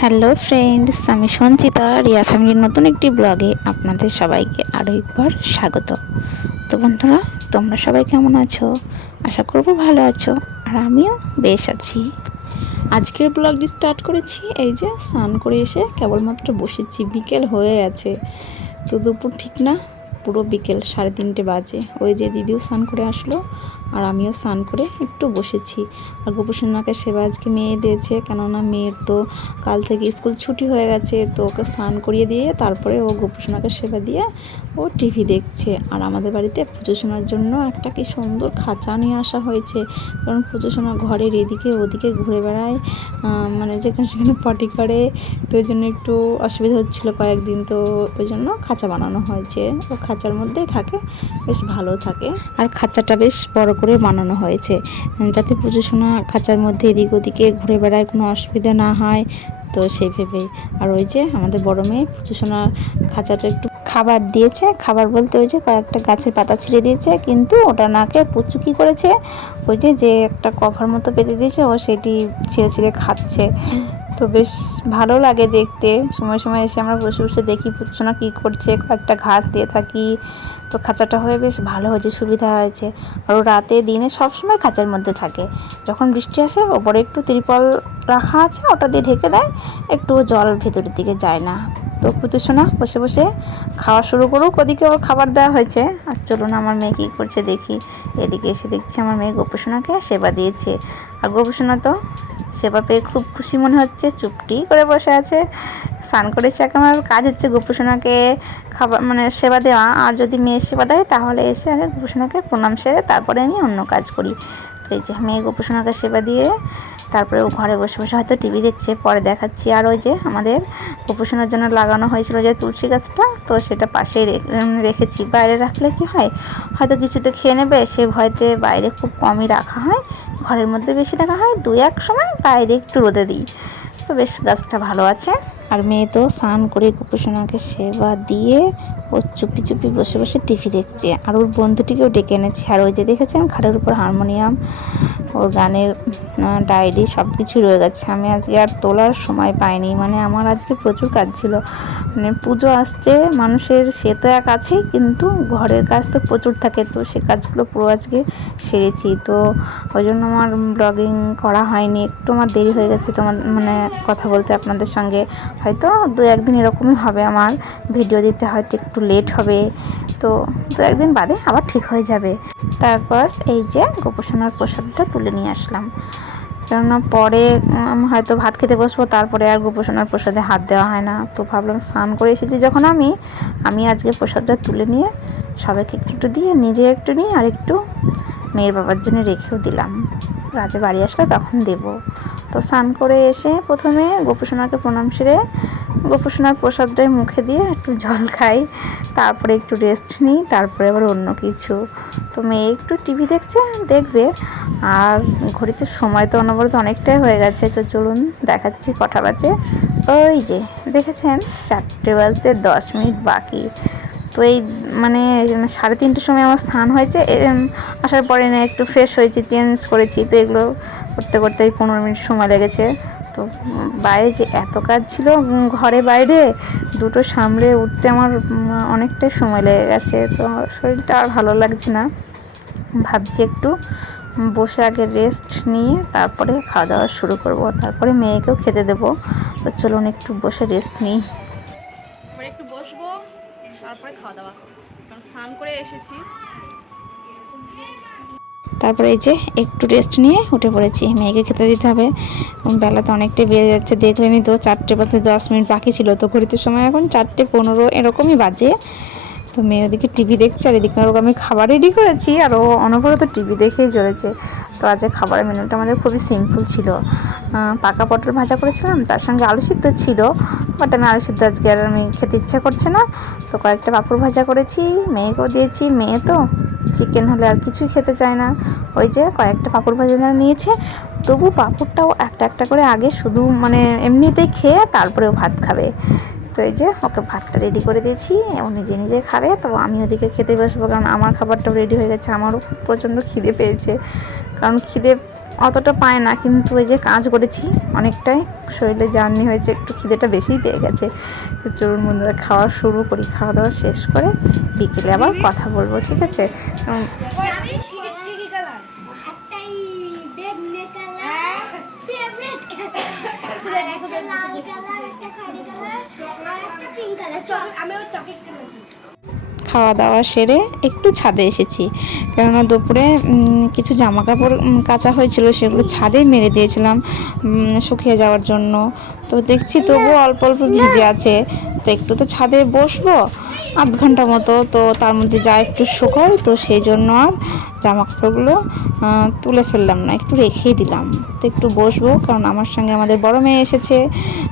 Hello friends আমি সঞ্চিতা, রিয়া ফ্যামিলির নতুন একটি ব্লগে আপনাদের সবাইকে আরও একবার স্বাগত। তো বন্ধুরা, তোমরা সবাই কেমন আছো? আশা করব ভালো আছো, আর আমিও বেশ আছি। আজকের ব্লগটি স্টার্ট করেছি, এই যে স্নান করে এসে কেবলমাত্র বসেছি, বিকেল হয়ে আছে তো দুপুর ঠিক না, পুরো বিকেল সাড়ে তিনটে বাজে। ওই যে দিদিও স্নান করে আসলো আর আমিও স্নান করে একটু বসেছি। আর গোপসোনাকে সেবা আজকে মেয়ে দিয়েছে, কেননা মেয়ের তো কাল থেকে স্কুল ছুটি হয়ে গেছে, তো ওকে স্নান করিয়ে দিয়ে তারপরে ও গোপসোনাকে সেবা দিয়ে ও টিভি দেখছে। আর আমাদের বাড়িতে পুজো শোনার জন্য একটা কি সুন্দর খাঁচা নিয়ে আসা হয়েছে। কারণ পুজো শোনা ঘরের এদিকে ওদিকে ঘুরে বেড়ায় মানে যেখানে সেখানে পটি করে, তো ওই জন্য একটু অসুবিধা হচ্ছিল কয়েকদিন, তো ওই জন্য খাঁচা বানানো হয়েছে। ও খাঁচার মধ্যেই থাকে, বেশ ভালো থাকে। আর খাঁচাটা বেশ বড় করে বানানো হয়েছে। যাতে পুজো সোনা খাঁচার মধ্যে এদিক ওদিকে ঘুরে বেড়ায় কোনো অসুবিধা না হয়, তো সেই ভেবে। আর ওই যে আমাদের বড় মেয়ে পুজো খাঁচাটা একটু খাবার দিয়েছে। খাবার বলতে ওই যে কয়েকটা গাছের পাতা ছিঁড়ে দিয়েছে, কিন্তু ওটা নাকে পুচু কী করেছে? ওই যে যে একটা কভার মতো পেতে দিয়েছে, ও সেটি ছিঁড়ে ছিঁড়ে খাচ্ছে। তো বেশ ভালো লাগে দেখতে। সময় সময় এসে আমরা বসে বসে দেখি পুচুনা কী করছে, কয়েকটা ঘাস দিয়ে থাকি। তো খাঁচাটা হয়ে বেশ ভালো হয়েছে, সুবিধা হয়েছে। আর ও রাতে দিনে সব সময় খাঁচার মধ্যে থাকে। যখন বৃষ্টি আসে, ওপরে একটু ত্রিপল রাখা আছে, ওটা দিয়ে ঢেকে দেয়। একটু জল ভেতরের দিকে যায় না। তো পুতুসোনা বসে বসে খাওয়া শুরু করুক, ওদিকে ওর খাবার দেওয়া হয়েছে। আর চলুন, আমার মেয়ে কী করছে দেখি। এদিকে এসে দেখছি আমার মেয়ে গোপসোনাকে সেবা দিয়েছে। আর গোপসোনা তো সেবা পেয়ে খুব খুশি মনে হচ্ছে, চুপটি করে বসে আছে। স্নান করে এসে আমার কাজ হচ্ছে, গোপসোনাকে খাবার মানে সেবা দেওয়া। আর যদি মেয়ে সেবা দেয়, তাহলে এসে আগে গোপসোনাকে প্রণাম সেরে তারপরে আমি অন্য কাজ করি। তো এই যে মেয়ে গোপসোনাকে সেবা দিয়ে তারপরে ও ঘরে বসে বসে হয়তো টিভি দেখছে, পরে দেখাচ্ছি। আর ওই যে আমাদের গোপসোনার জন্য লাগানো হয়েছিল যে তুলসী গাছটা, তো সেটা পাশেই রেখেছি। বাইরে রাখলে কি হয়? হয়তো কিছু তো খেয়ে নেবে, সে ভয়তে বাইরে খুব কমই রাখা হয়। ঘরের মধ্যে বেশি দেখা হয় দু এক সময় বাইরে একটু রোদে দিই। তো বেশ গাছটা ভালো আছে। আর মেয়ে তো স্নান করে গোপসোনাকে সেবা দিয়ে ও চুপি চুপি বসে বসে টিভি দেখছে। আর ওর বন্ধুটিকেও ডেকে এনেছে। আর ওই যে দেখেছেন, খাটের উপর হারমোনিয়াম ওর গানের ডায়েরি সব কিছুই রয়ে গেছে। আমি আজকে আর তোলার সময় পাইনি। মানে আমার আজকে প্রচুর কাজ ছিল। মানে পুজো আসছে, মানুষের, সে তো এক আছেই, কিন্তু ঘরের কাজ তো প্রচুর থাকে। তো সে কাজগুলো পুরো আজকে সেরেছি। তো ওই জন্য আমার ব্লগিং করা হয়নি। একটু আমার দেরি হয়ে গেছে তোমার মানে কথা বলতে আপনাদের সঙ্গে। হয়তো দু একদিন এরকমই হবে আমার। ভিডিও দিতে হয়তো একটু লেট হবে। তো দু একদিন বাদে আবার ঠিক হয়ে যাবে। তারপর এই যে গোপোষণার প্রসাদটা তুলে নিয়ে আসলাম। কেননা পরে হয়তো ভাত খেতে বসবো, তারপরে আর গোপোষণার প্রসাদে হাত দেওয়া হয় না। তো ভাবলাম স্নান করে এসেছি। যখন আমি আমি আজকে প্রসাদটা তুলে নিয়ে সবাইকে একটু একটু দিয়ে, নিজে একটু নিয়ে আর একটু মেয়ের বাবার জন্য রেখেও দিলাম। রাতে বাড়ি আসলে তখন দেব। তো স্নান করে এসে প্রথমে গোপোষণাকে প্রণাম সেরে গোপোষণার প্রসাদটাই মুখে দিয়ে একটু জল খাই, তারপরে একটু রেস্ট নিই, তারপরে আবার অন্য কিছু। তো মেয়ে একটু টিভি দেখছে, দেখবে, আর ঘড়িতে সময় তো অনবরত অনেকটাই হয়ে গেছে, তো চলুন দেখাচ্ছি কটা বাজে। ওই যে, দেখেছেন? চারটে বাজতে দশ মিনিট বাকি। তো এই মানে সাড়ে তিনটের সময় আমার স্নান হয়েছে আসার পরে না একটু ফ্রেশ হয়েছি চেঞ্জ করেছি, তো এগুলো করতে করতে এই পনেরো মিনিট সময় লেগেছে। তো বাইরে যে এত কাজ ছিল ঘরে বাইরে, দুটো সামলে উঠতে আমার অনেকটাই সময় লেগে গেছে, তো শরীরটা আর ভালো লাগছে না। ভাবছি একটু বসে আগে রেস্ট নিয়ে তারপরে খাওয়া দাওয়া শুরু করব, তারপরে মেয়েকেও খেতে দেবো। তো চলুন একটু বসে রেস্ট নিই এবার একটু বসবো তারপরে খাওয়া তারপরে এই যে একটু রেস্ট নিয়ে উঠে পড়েছি। মেয়েকে খেতে দিতে হবে। বেলা তো অনেকটাই বেড়ে যাচ্ছে। দেখলেনি তো চারটে পাঁচে দশ মিনিট বাকি ছিল। তো ঘড়িতে সময় এখন চারটে পনেরো এরকমই বাজে। তো মেয়ে ওদিকে টিভি দেখছে আর এদিকে ওকে আমি খাবার রেডি করেছি আর ও অনবরত টিভি দেখেই চলেছে। তো আজকে খাবারের মেনুটা আমাদের খুবই সিম্পল ছিল। পাকা পটল ভাজা করেছিলাম, তার সঙ্গে আলু সিদ্ধ ছিল বাট আমি আলু সিদ্ধ আজকে আর আমি খেতে ইচ্ছা করছে না। তো কয়েকটা পাঁপড় ভাজা করেছি, মেয়েকেও দিয়েছি, মেয়ে তো চিকেন হলে আর কিছুই খেতে চায় না। ওই যে কয়েকটা পাঁপড় ভাজা নিয়েছে, তবু পাঁপড়টাও একটা একটা করে আগে শুধু মানে এমনিতেই খেয়ে তারপরেও ভাত খাবে। তো এই যে ওকে ভাতটা রেডি করে দিয়েছি ও নিজে নিজে খাবে, তো আমি ওদিকে খেতে বসবো কারণ আমার খাবারটাও রেডি হয়ে গেছে, আমারও প্রচণ্ড খিদে পেয়েছে। কারণ খিদে অতটা পায় না, কিন্তু ওই যে কাজ করেছি, অনেকটাই শরীরে জার্নি হয়েছে, একটু খিদেটা বেশিই পেয়ে গেছে। তো চলুন বন্ধুরা, খাওয়া শুরু করি, খাওয়া দাওয়া শেষ করে বিকেলে আবার কথা বলব, ঠিক আছে? খাওয়া দাওয়া সেরে একটু ছাদে এসেছি। কেননা দুপুরে কিছু জামা কাপড় কাচা হয়েছিল সেগুলো ছাদে মেরে দিয়েছিলাম শুকিয়ে যাওয়ার জন্য। তো দেখছি তবুও অল্প অল্প ভিজে আছে। তো একটু তো ছাদে বসবো, আধ ঘণ্টা মতো। তো তার মধ্যে যা একটু শুকোয়, তো সেই জন্য আর জামা কাপড়গুলো তুলে ফেললাম না, একটু রেখেই দিলাম। তো একটু বসবো, কারণ আমার সঙ্গে আমাদের বড় মেয়ে এসেছে।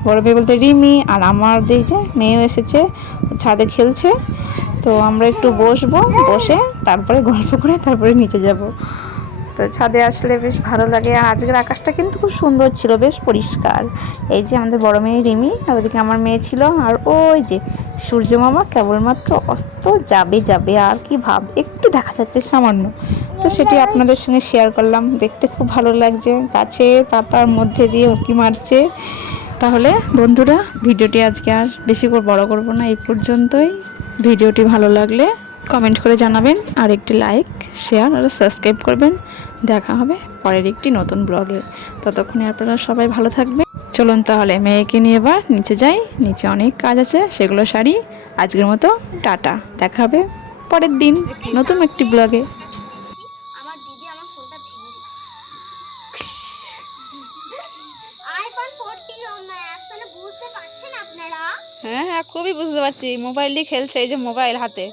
বড় মেয়ে বলতে রিমি, আর আমার যে মেয়েও এসেছে ছাদে খেলছে। তো আমরা একটু বসবো, বসে তারপরে গল্প করে তারপরে নিচে যাব। তো ছাদে আসলে বেশ ভালো লাগে। আর আজকের আকাশটা কিন্তু খুব সুন্দর ছিল, বেশ পরিষ্কার। এই যে আমাদের বড় মেয়ে রিমি আর ওদিকে আমার মেয়ে ছিল। আর ওই যে সূর্য মামা কেবলমাত্র অস্ত যাবে যাবে। আর কি ভাব, একটু দেখা যাচ্ছে সামান্য। তো সেটি আপনাদের সঙ্গে শেয়ার করলাম। দেখতে খুব ভালো লাগছে। গাছের পাতার মধ্যে দিয়ে উঁকি মারছে। তাহলে বন্ধুরা, ভিডিওটি আজকে আর বেশি করে বড় করব না, এই পর্যন্তই। ভিডিওটি ভালো লাগলে কমেন্ট করে জানাবেন, আর একটি লাইক শেয়ার আর সাবস্ক্রাইব করবেন। দেখা হবে পরের একটি নতুন ব্লগে। ততক্ষণে আপনারা সবাই ভালো থাকবেন। চলুন তাহলে মেয়েকে নিয়ে এবার নিচে যাই। নিচে অনেক কাজ আছে, সেগুলো সারি। আজকের মতো টাটা, দেখা হবে পরের দিন নতুন একটি ব্লগে। আপনারা? হ্যাঁ হ্যাঁ খুবই বুঝতে পারছি। মোবাইল দিয়ে খেলছে এই যে মোবাইল হাতে।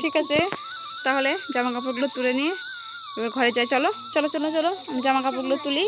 ঠিক আছে তাহলে জামা কাপড়গুলো তুলে নিয়ে এবার ঘরে যাই। চলো চলো চলো চলো আমি জামা কাপড়গুলো তুলি।